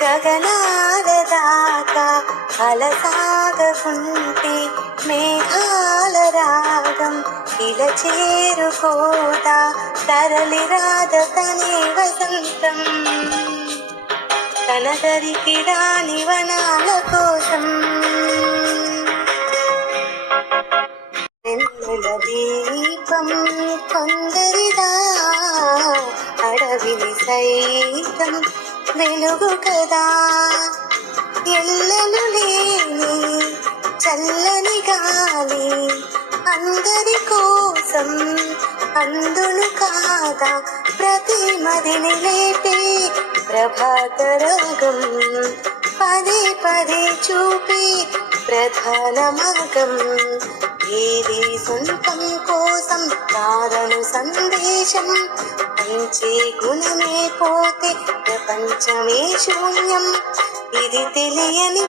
గగనాల దాకా అలసాగకుంటే మేఘాల రాగం ఇలా చేరుకోదా తరలి రాద తనే వసంతం తనదరికి రాని వనాల కోసం వెన్నెల దీపం కొందరిదా అడవిని సైతం వెలుగు కదా ఎల్లలు లేని చల్లని గాలి అందరి కోసం అందును కాదా ప్రతి మదిని లేపే ప్రభాత రాగం పదే పదే చూపి ప్రధాన మార్గం ఏది సొంతం కోసం కాదను సందేశం పంచే గుణమే పోతే ప్రపంచమే శూన్యం ఇది తెలియని